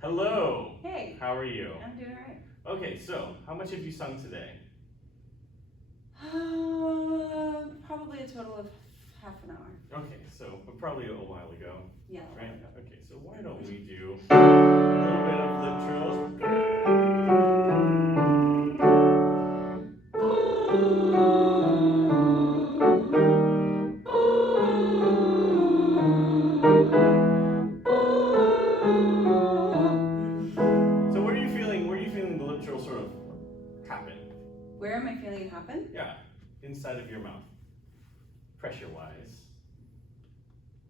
Hello. Hey. How are you? I'm doing all right. Okay, so how much have you sung today? Probably a total of half an hour. Okay, so probably a while ago. Yeah. Right? Okay, so why don't we do a little bit of lip So where are you feeling the lip trill sort of happen? Where am I feeling it happen? Yeah, inside of your mouth. Pressure-wise.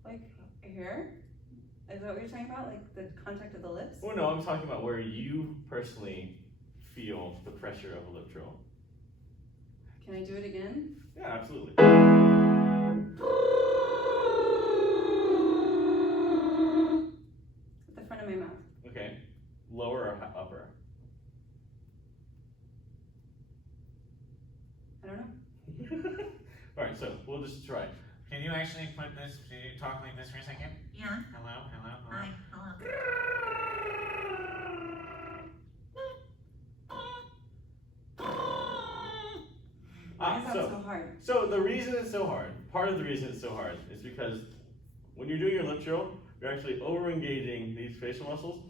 Like here? Is that what you're talking about? Like the contact of the lips? Oh no, I'm talking about where you personally feel the pressure of a lip trill. Can I do it again? Yeah, absolutely. At the front of my mouth. Okay. Lower or upper? I don't know. Alright, so we'll just try. Can you actually put this, can you talk like this for a second? Yeah. Hello, hello, hello. Hi. Hello. Why is that so hard? So the reason it's so hard, part of the reason it's so hard, is because when you're doing your lip trill, you're actually over-engaging these facial muscles.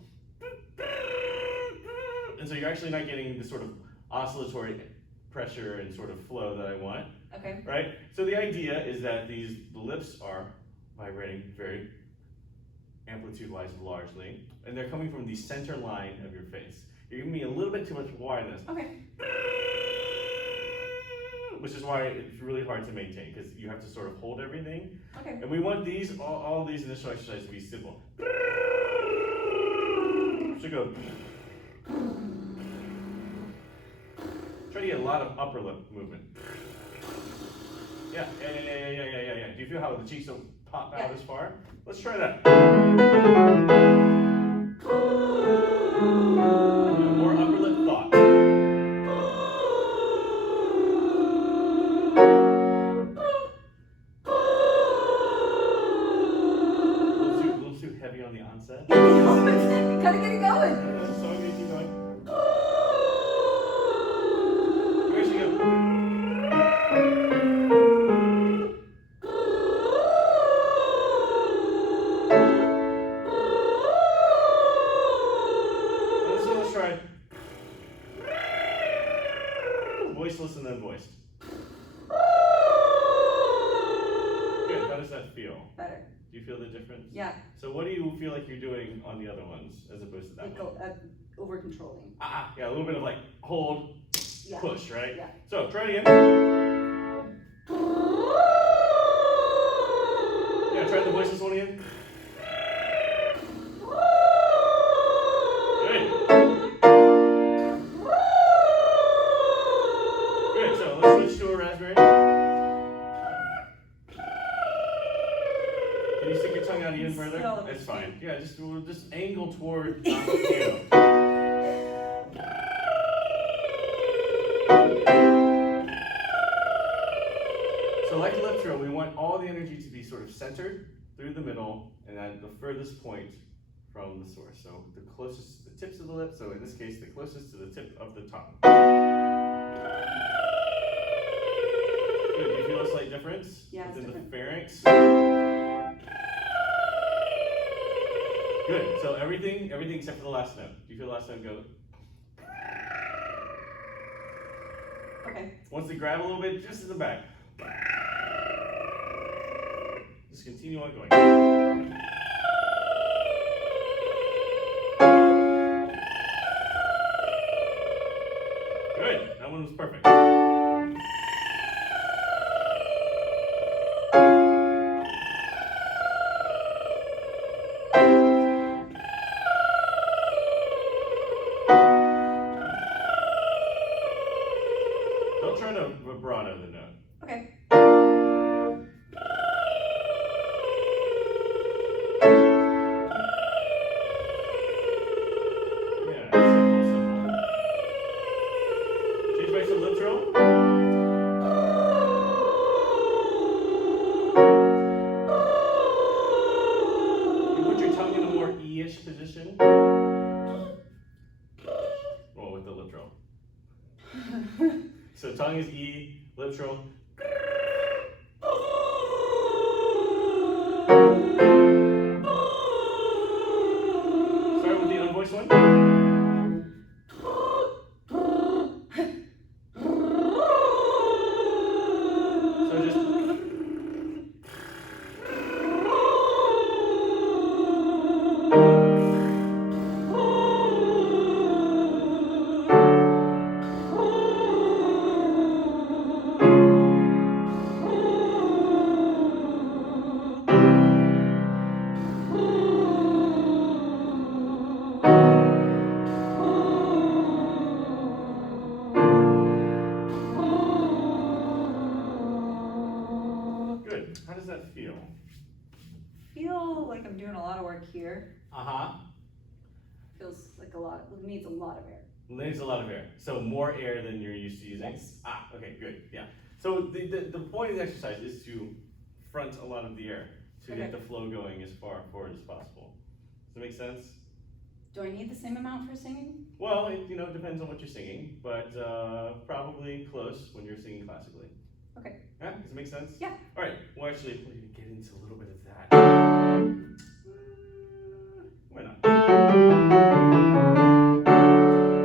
And so you're actually not getting the sort of oscillatory pressure and sort of flow that I want. Okay. Right? So the idea is that the lips are vibrating very amplitude-wise largely, and they're coming from the center line of your face. You're giving me a little bit too much wideness. Okay. Which is why it's really hard to maintain, because you have to sort of hold everything. Okay. And we want these, all these initial exercises to be simple. So go. Try to get a lot of upper lip movement. Yeah. Do you feel how the cheeks don't pop out as far? Let's try that. More upper lip thought. A little too heavy on the onset. Gotta get it going. So I'm gonna keep going. Where's she go? Let's try voiceless and then voiced. Good. How does that feel? Better. Do you feel the difference? Yeah. So what do you feel like you're doing on the other ones as opposed to that Like one? over controlling. Yeah, a little bit of like hold, Yeah. push, right? Yeah. So try it again. Yeah, try the voiceless one again. Good. Good, so let's switch to a raspberry. Can you stick your tongue out even further? Still. It's fine. Yeah, we'll just angle toward the piano. So like a lip trill, we want all the energy to be sort of centered through the middle and at the furthest point from the source. So the closest to the tips of the lips, so in this case, the closest to the tip of the tongue. Good, do you feel a slight difference? Yeah, it's within different. the pharynx? Good, so everything except for the last note. Do you feel the last note go? Okay. Wants to grab a little bit just in the back. Just continue on going. Good, that one was perfect. Don't try to vibrato the note. Okay. Yeah, simple. Change back to lip trill. You put your tongue in a more E-ish position. the lip trill. So tongue is E, lip trill. Start with the unvoiced one. So just good. How does that feel? Feel like I'm doing a lot of work here. Uh-huh. Feels like it needs a lot of air. Needs a lot of air. So more air than you're used to using? Yes. Ah, okay, good, yeah. So the point of the exercise is to front a lot of the air to get the flow going as far forward as possible. Does that make sense? Do I need the same amount for singing? Well, it depends on what you're singing, but probably close when you're singing classically. Okay. Yeah, does it make sense? Yeah. All right, well actually, we're gonna get into a little bit of that. Why not?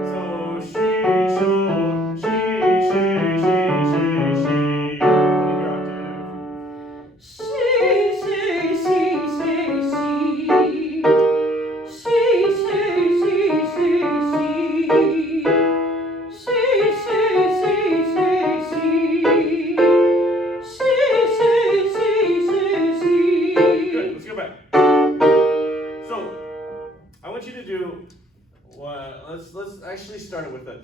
So, she, so, she. What in your octave? Good, let's go back. So, I want you to do, let's actually start it with a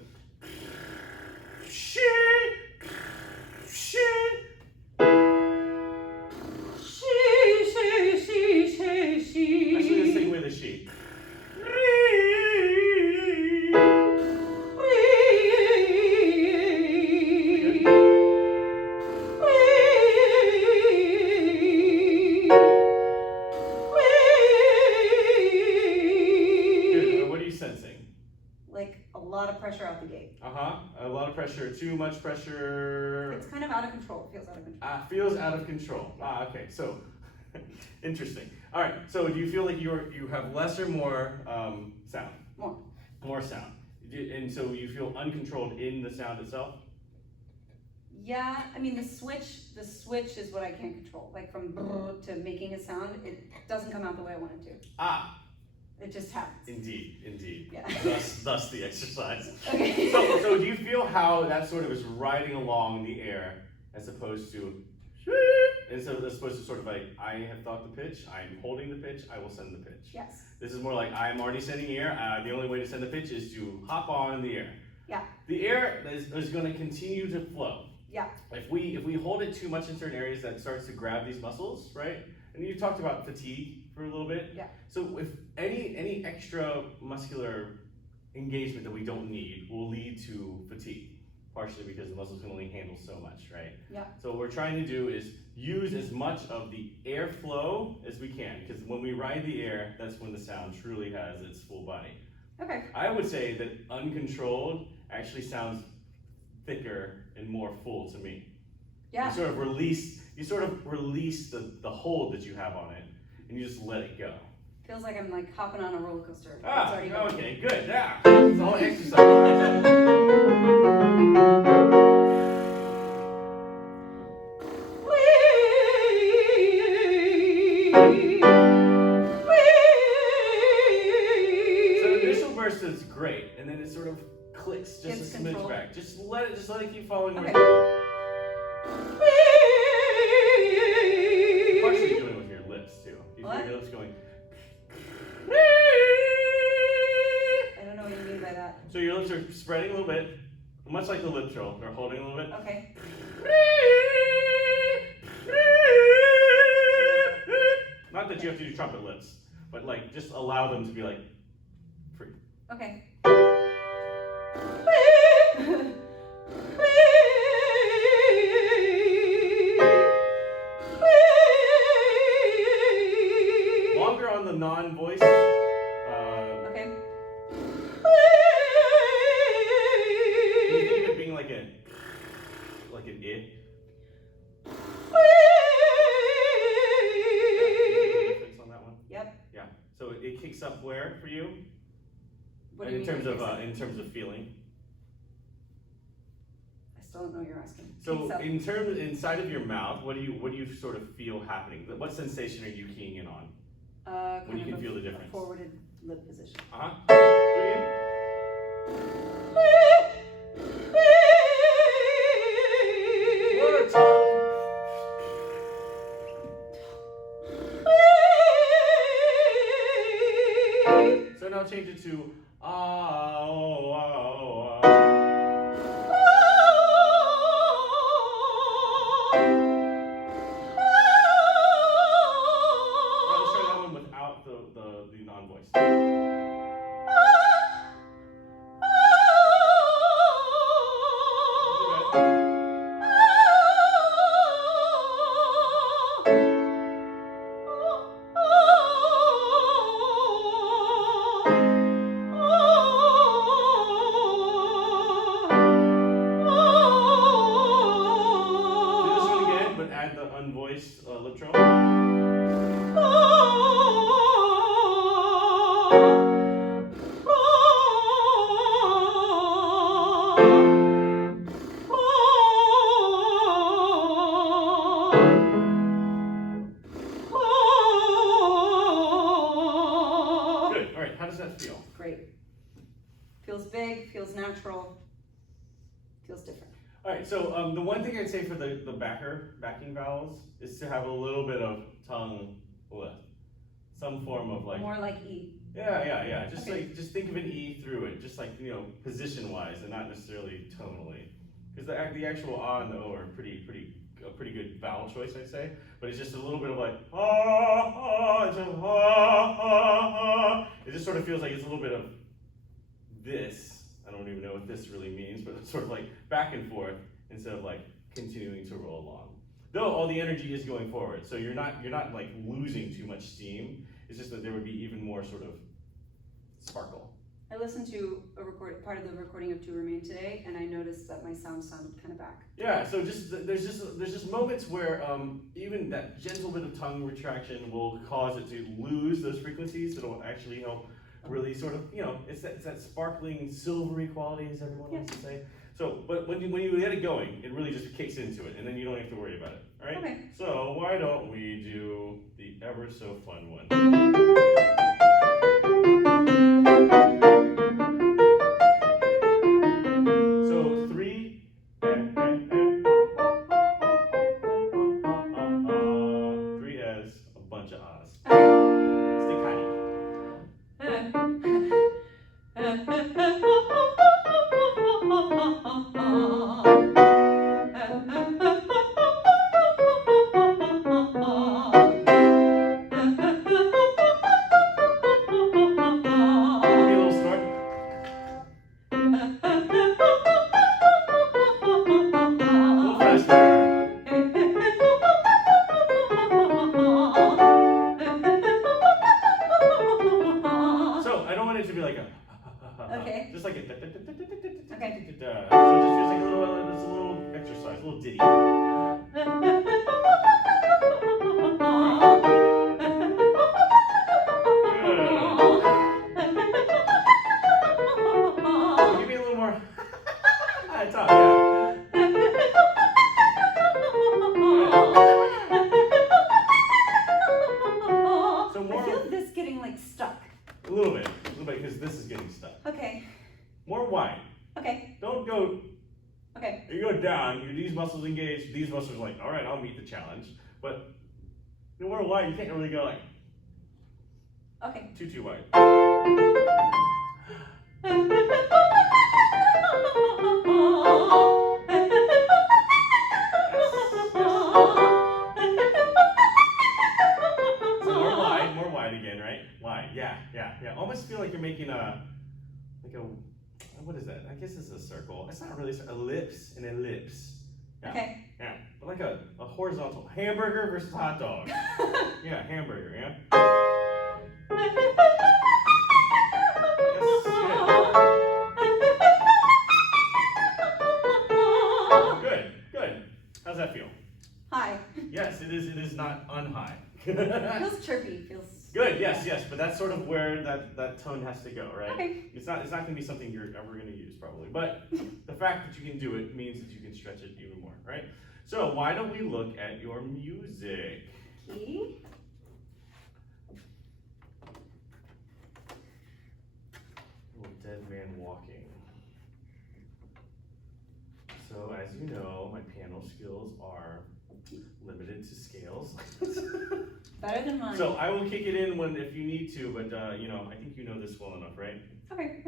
she. Actually, let's take away the she. Good. What are you sensing? Like a lot of pressure out the gate. A lot of pressure. Too much pressure. It's kind of out of control. It feels out of control. Feels out of control. Okay. So, interesting. All right. So, do you feel like you have less or more sound? More. More sound. And so you feel uncontrolled in the sound itself? Yeah, I mean the switch is what I can't control. Like from brrr to making a sound, it doesn't come out the way I want it to. It just happens. Indeed. Yeah. Thus the exercise. Okay. So do you feel how that sort of is riding along the air as opposed to, and so as opposed to sort of like, I have thought the pitch, I'm holding the pitch, I will send the pitch. Yes. This is more like, I'm already sending air, the only way to send the pitch is to hop on the air. Yeah. The air is going to continue to flow. Yeah. If we hold it too much in certain areas, that starts to grab these muscles, right? And you talked about fatigue for a little bit. Yeah. So if any extra muscular engagement that we don't need will lead to fatigue, partially because the muscles can only handle so much, right? Yeah. So what we're trying to do is use as much of the airflow as we can, because when we ride the air, that's when the sound truly has its full body. Okay. I would say that uncontrolled actually sounds thicker and more full to me. Yeah. You sort of release the hold that you have on it, and you just let it go. Feels like I'm like hopping on a roller coaster. It's already going. Okay, good, yeah. It's all exercise. So initial burst is great, and then it sort of clicks just Gets a smidge control. back. Just let it keep following. Okay. Partially doing it with your lips too. You What? feel your lips going. I don't know what you mean by that. So your lips are spreading a little bit, much like the lip trill. They're holding a little bit. Okay. Not that you have to do trumpet lips, but like just allow them to be like free. Okay. Longer on the non-voice. Okay. there for you? What do you in mean? terms of feeling? I still don't know what you're asking. So inside of your mouth, what do you sort of feel happening? What sensation are you keying in on? When you can feel the difference. A forwarded lip position. Uh-huh. Do it again. More tongue. So now change it to Let's try that one without the non-voice. Add the unvoiced lip trill. Good. All right. How does that feel? Great. Feels big. Feels natural. Feels different. All right, so the one thing I'd say for the backing vowels is to have a little bit of tongue lift, some form of like. More like E. Yeah. Just Okay. just think of an E through it, just like position wise, and not necessarily tonally, because the actual ah and the o are a pretty good vowel choice, I'd say. But it's just a little bit of like instead of It just sort of feels like it's a little bit of this. I don't even know what this really means, but it's sort of like back and forth instead of like continuing to roll along. Though all the energy is going forward, so you're not like losing too much steam. It's just that there would be even more sort of sparkle. I listened to part of the recording of To Remain today, and I noticed that my sound sounded kind of back. Yeah, so there's just moments where even that gentle bit of tongue retraction will cause it to lose those frequencies. That'll actually help. Really sort of, it's that sparkling, silvery quality, as everyone likes to say. So, but when you get it going, it really just kicks into it, and then you don't have to worry about it, all right? Okay. So why don't we do the ever so fun one? So 3, 3 has a bunch of ahs. Staccato. Okay. Just like a Okay. So it just feels like it's a little exercise, a little ditty. So give me a little more. Top, yeah. So I more. feel this getting like stuck. A little bit, because this is getting stuck. Okay. More wide. Okay. Don't go. Okay. You go down. These muscles engaged. These muscles are like, all right, I'll meet the challenge. But more wide, you can't really go like. Okay. Too wide. So more wide again, right? Wide, yeah. Almost feel like you're making what is that? I guess it's a circle. It's not really an ellipse, an ellipse. Yeah. Okay. Yeah, but like a horizontal hamburger versus hot dog. Yeah, hamburger, yeah. Good. How's that feel? High. Yes, it is not unhigh. Feels chirpy. Feels. Good, yes, but that's sort of where that tone has to go, right? Okay. It's not going to be something you're ever going to use probably, but the fact that you can do it means that you can stretch it even more, right? So why don't we look at your music? Key. Little dead man walking. So as you know, my piano skills are limited to scales. Better than mine. So I will kick it in if you need to, but I think you know this well enough, right? Okay.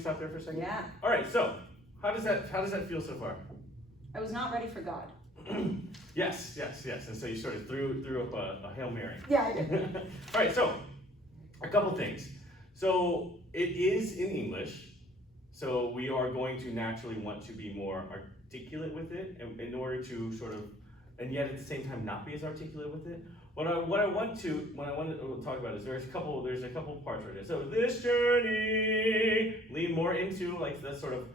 Stop there for a second? Yeah. All right, so how does that feel so far? I was not ready for God. Yes. And so you sort of threw up a Hail Mary. Yeah, I did. All right, so a couple things. So it is in English, so we are going to naturally want to be more articulate with it in order to sort of, and yet at the same time not be as articulate with it. What I want to talk about is there's a couple parts right there. So this journey, lean more into like that sort of,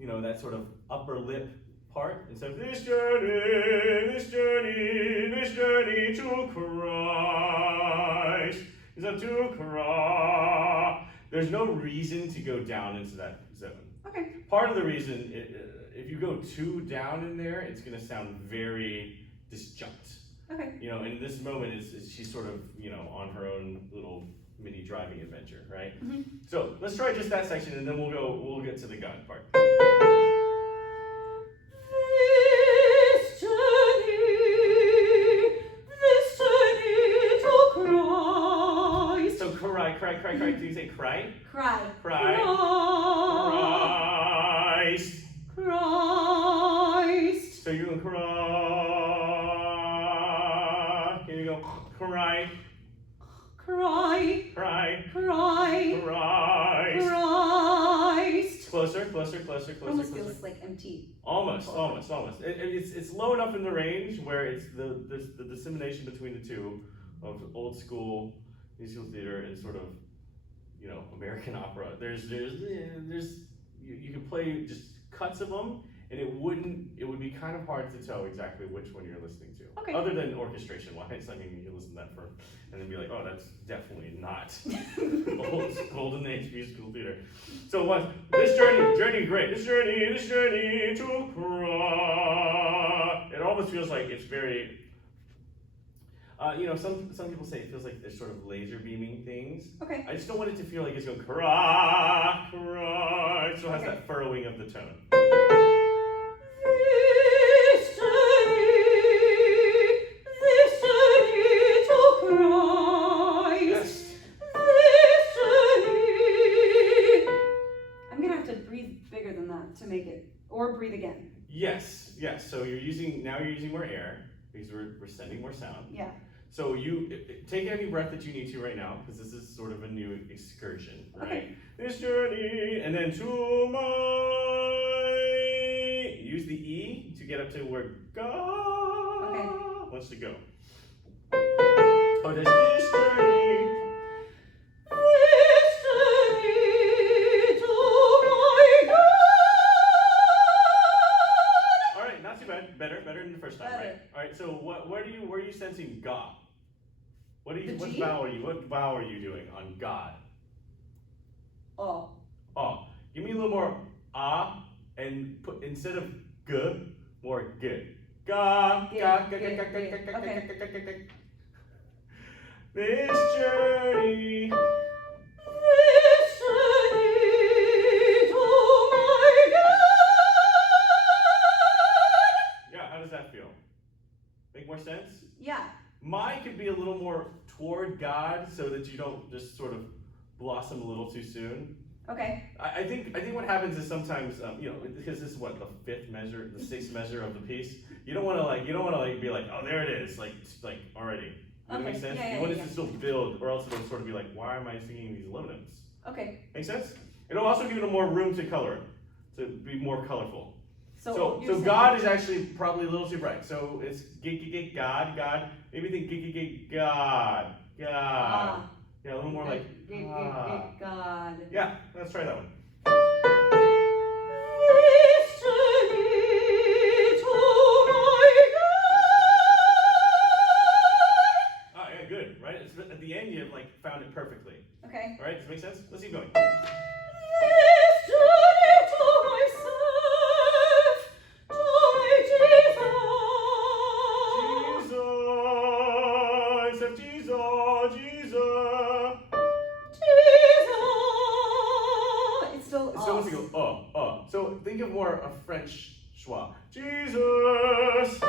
that sort of upper lip part. And so this journey to Christ is up to Christ. There's no reason to go down into that zone. Okay. Part of the reason, if you go too down in there, it's going to sound very disjunct. Okay. In this moment is she's sort of, on her own little mini driving adventure, right? Mm-hmm. So let's try just that section and then we'll get to the God part. This journey to Christ. So cry. Do you say cry? Cry. Christ. Christ. So you're going to cry. Can you go cry? Christ. Closer. Almost feels like MT. Almost. It's low enough in the range where it's the dissemination between the two of old school musical theater and sort of, American opera. There's you can play just cuts of them, and it would be kind of hard to tell exactly which one you're listening to. Okay. Other than orchestration wise, I mean, you can listen to that first and then be like, oh, that's definitely not old golden age musical theater. So this journey, great. This journey to Christ. It almost feels like it's very, some people say it feels like they're sort of laser beaming things. Okay. I just don't want it to feel like it's going cry. It still has that furrowing of the tone. This journey to Christ. Yes. This journey. I'm gonna have to breathe bigger than that to make it, or breathe again. Yes. So you're using more air because we're sending more sound. Yeah. So you take any breath that you need to right now, because this is sort of a new excursion, right? Okay. This journey, and then to my, use the E to get up to where God wants to go. Oh, there's this journey. This journey to my God. All right, not too bad. Better than the first time, right? All right. So where are you sensing God? What vowel are you doing on God? Oh. Give me a little more ah, and put instead of g, more g. Ga. Okay. This journey. This journey to my God. Yeah, how does that feel? Make more sense? Yeah. Mine could be a little more toward God so that you don't just sort of blossom a little too soon. Okay. I think what happens is sometimes because this is what the fifth measure, the sixth measure of the piece. You don't want to be like, oh, there it is, like already. Does that make sense? Yeah, you want it to still build, or else it'll sort of be like, why am I singing these low notes? Okay. Make sense? It'll also give it more room to color, to be more colorful. So God is actually probably a little too bright. So it's God. Maybe think God. Yeah, a little more like God. Yeah, let's try that one. Oh yeah, good, right? It's, at the end you've like found it perfectly. Okay. All right, does it make sense? Let's keep going. So think of more a French schwa. Jesus!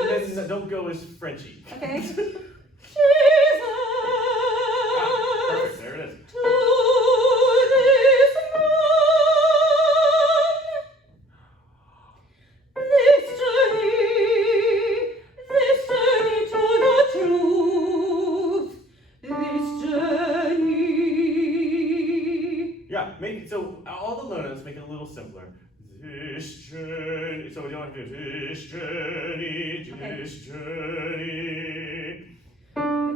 And then don't go as Frenchy. Okay. Jesus! Perfect, there it is. So all the low notes make it a little simpler. This journey. So we don't have to do this journey, this journey.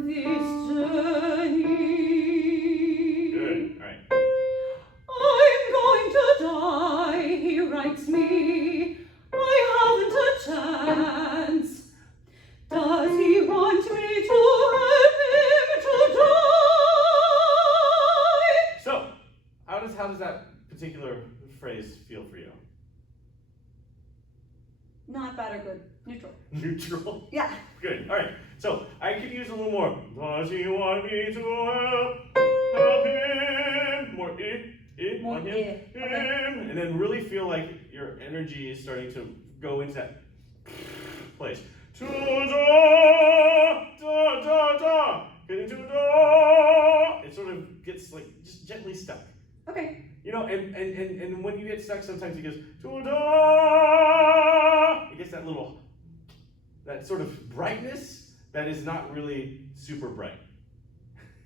This journey. Good. All right. I'm going to die, he writes me. I haven't a chance. Does he want me to help him to die? So, how does that particular phrase feel for you? Not bad or good. Neutral. Neutral? Yeah. Good. All right. So I could use a little more. Does he want me to help him? More More on him. Okay. And then really feel like your energy is starting to go into that place. Da da da da. Get into da. It sort of gets like just gently stuck. Okay. You know, and when you get stuck, sometimes he goes da. It gets that sort of brightness that is not really super bright.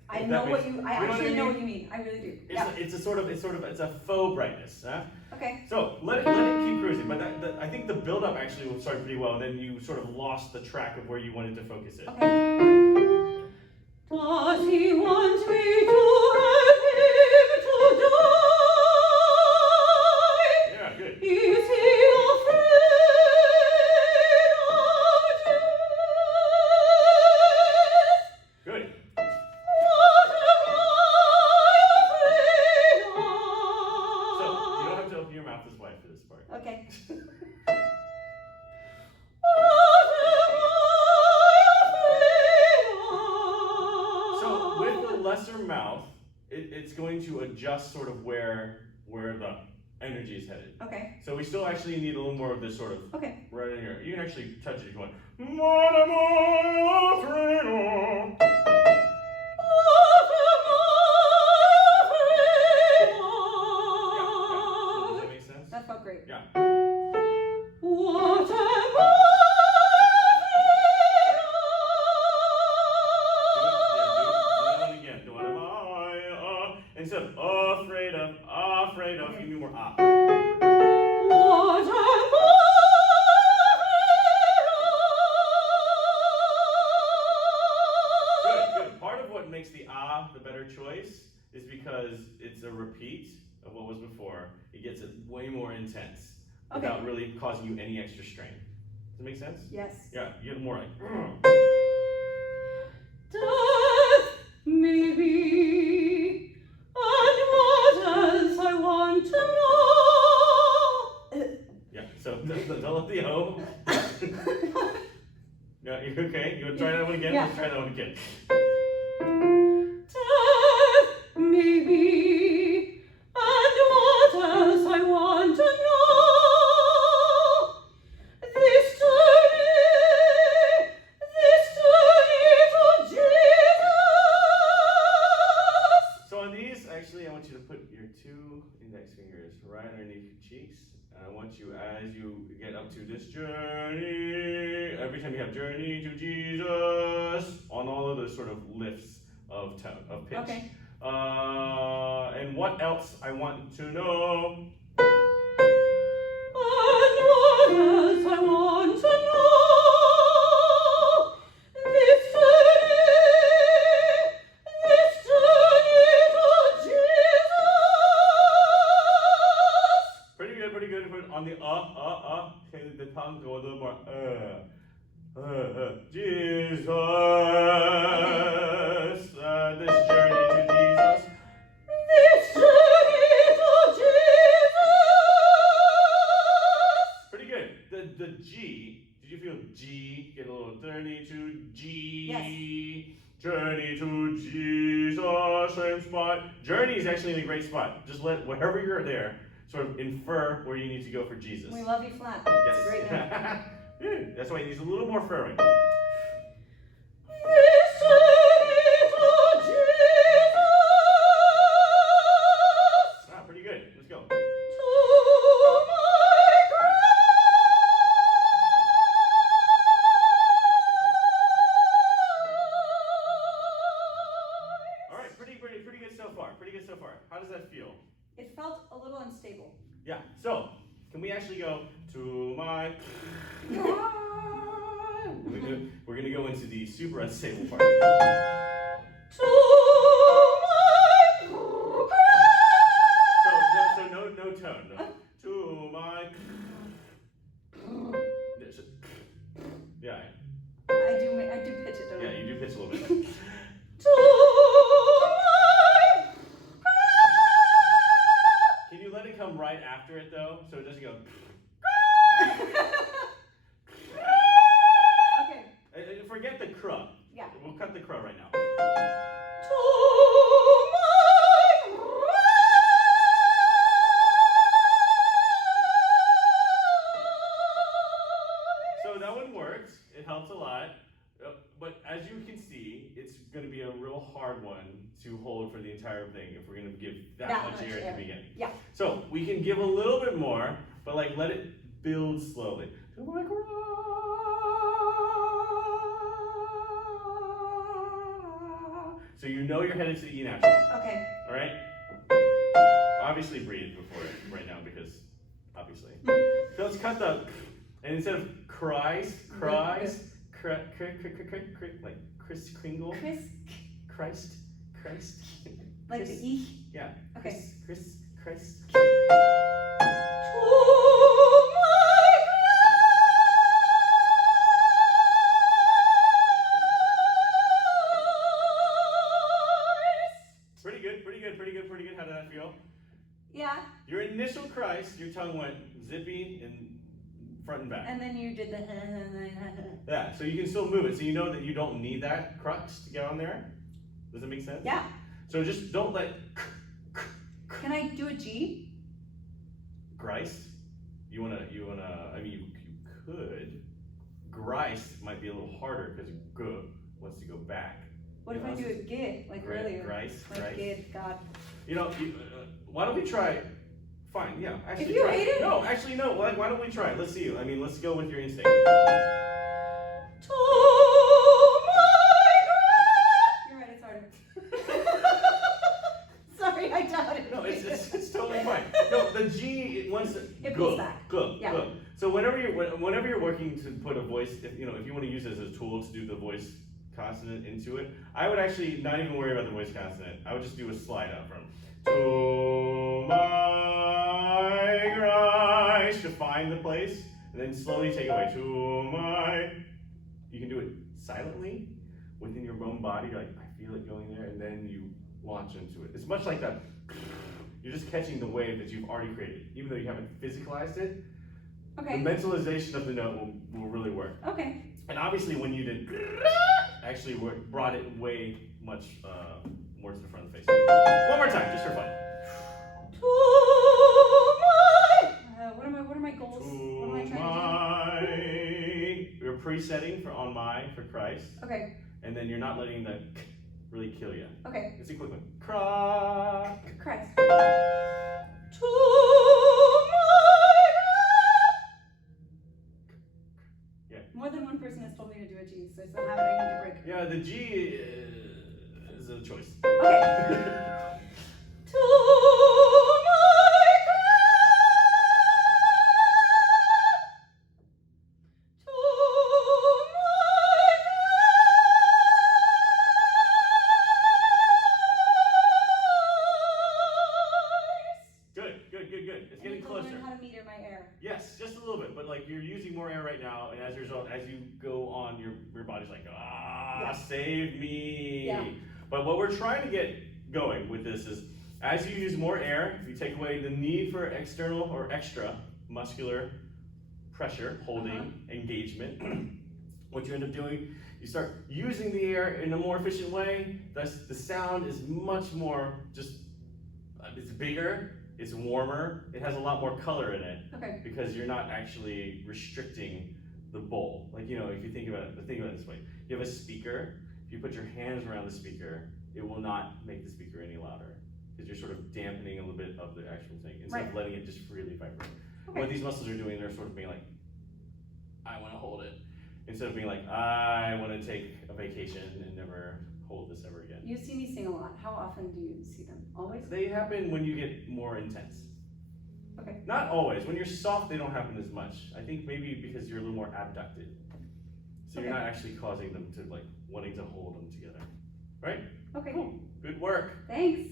I actually know what you mean. I really do. It's a faux brightness. Huh? Okay. So let it keep cruising. But I think the build up actually will start pretty well, and then you sort of lost the track of where you wanted to focus it. Okay. Does he want me to help him to die? Yeah, good. Is he afraid of death? Good. What am I afraid of? So you don't have to open your mouth this wide for this part. Okay. Lesser mouth, it's going to adjust sort of where the energy is headed. Okay. So we still actually need a little more of this sort of right in here. You can actually touch it if you want. What am I afraid of? Does that make sense? That felt great. Yeah. What am I? Instead of afraid of, give me more ah. What am I? Good. Part of what makes the ah the better choice is because it's a repeat of what was before. It gets it way more intense without really causing you any extra strain. Does it make sense? Yes. Yeah, you get more like. Death, maybe. And what else I want to know? Yeah, so don't let the O. No, you're okay. You want to try that one again? Yeah. Let's try that one again. Death, maybe. And what else I want to know? This journey to Jesus. want you to put your 2 index fingers right underneath your cheeks. And I want you, as you get up to this journey, every time you have journey to Jesus, on all of those sort of lifts of tone, of pitch. Okay. And what else I want to know? And what else I want to know? This journey to Jesus. Pretty good, pretty good. Put on the okay, the tongue go a little more Jesus. This journey to Jesus. This journey to Jesus. Pretty good. The G, did you feel G? Get a little journey to G. Yes. Journey to Jesus, same spot. Journey is actually in a great spot. Just let wherever you're there, sort of infer where you need to go for Jesus. We love you flat. Yes. It's a great note. That's why it needs a little more furrowing. This journey to Jesus. Ah, pretty good. Let's go. To my All right, pretty good so far. Pretty good so far. How does that feel? It felt a little unstable. Yeah. So, can we actually go to my? We're gonna go into the super unstable part. To my So no tone. No. To my. Yeah. I do pitch it, don't Yeah, I? you do pitch a little bit. To Can you let it come right after it though, so it doesn't go? Okay. Forget the cruh. Yeah. We'll cut the cruh right now. To So that one works. It helps a lot. But as you can see, it's going to be a real hard one to hold for the entire thing if we're going to give that much air at the beginning. Yeah. So we can give a little bit more, but like let it build slowly. So you know you're headed to the E natural. Okay. All right. Obviously breathe before it right now because obviously. So let's cut the and instead of cries, like Chris Kringle. Christ. Like the E? Yeah. Okay. Christ. Pretty good. How did that feel? Yeah. Your initial Christ, your tongue went zippy and front and back. And then you did the Yeah, so you can still move it. So you know that you don't need that crux to get on there. Does that make sense? Yeah. So just don't let Can I do a G? Christ. I mean, you could. Christ might be a little harder because G wants to go back. What if I do a G, like earlier? Christ. Like G, God. You know, why don't we try? Fine, yeah. Actually, If you try. hate it? No, actually, no. Why don't we try? Let's see. I mean, let's go with your instinct. To my You're right, it's harder. Sorry, I doubted. No, it's totally fine. No, the G once It pulls back. Yeah. Good. So whenever you're working to put a voice, if you want to use it as a tool to do the voice consonant into it, I would actually not even worry about the voice consonant. I would just do a slide out from to my Christ to find the place, and then slowly take away to my. You can do it silently within your own body. You're like, I feel it going there, and then you launch into it. It's much like that. You're just catching the wave that you've already created, even though you haven't physicalized it. Okay. The mentalization of the note will really work. Okay. And obviously, when you did actually brought it way much more to the front of the face. One more time, just for fun. To my. What are my goals? What am I trying to You're presetting for on my for Christ, do? Okay. and then you're not letting the really kill you. Okay. It's a quick one. Cry. Christ. Yeah. More than one person has told me to do a G, so it's a habit I need to break. Yeah, the G is a choice. Okay. Good. It's getting closer. Learn how to meter my air. Yes, just a little bit, but like you're using more air right now, and as a result, as you go on, your body's like, save me. Yeah. But what we're trying to get going with this is, as you use more air, if you take away the need for external or extra muscular pressure, holding, engagement, what you end up doing, you start using the air in a more efficient way. Thus, the sound is much more it's bigger. It's warmer. It has a lot more color in it. Okay. Because you're not actually restricting the bowl. Like, if you think about it this way. You have a speaker. If you put your hands around the speaker, it will not make the speaker any louder. Because you're sort of dampening a little bit of the actual thing instead of letting it just freely vibrate. Okay. What these muscles are doing, they're sort of being like, I want to hold it. Instead of being like, I want to take a vacation and never hold this ever again. You see me sing a lot. How often do you see them? Always? They happen when you get more intense. Okay. Not always. When you're soft, they don't happen as much. I think maybe because you're a little more abducted. So you're not actually causing them to wanting to hold them together. Right? Okay. Cool. Good work. Thanks.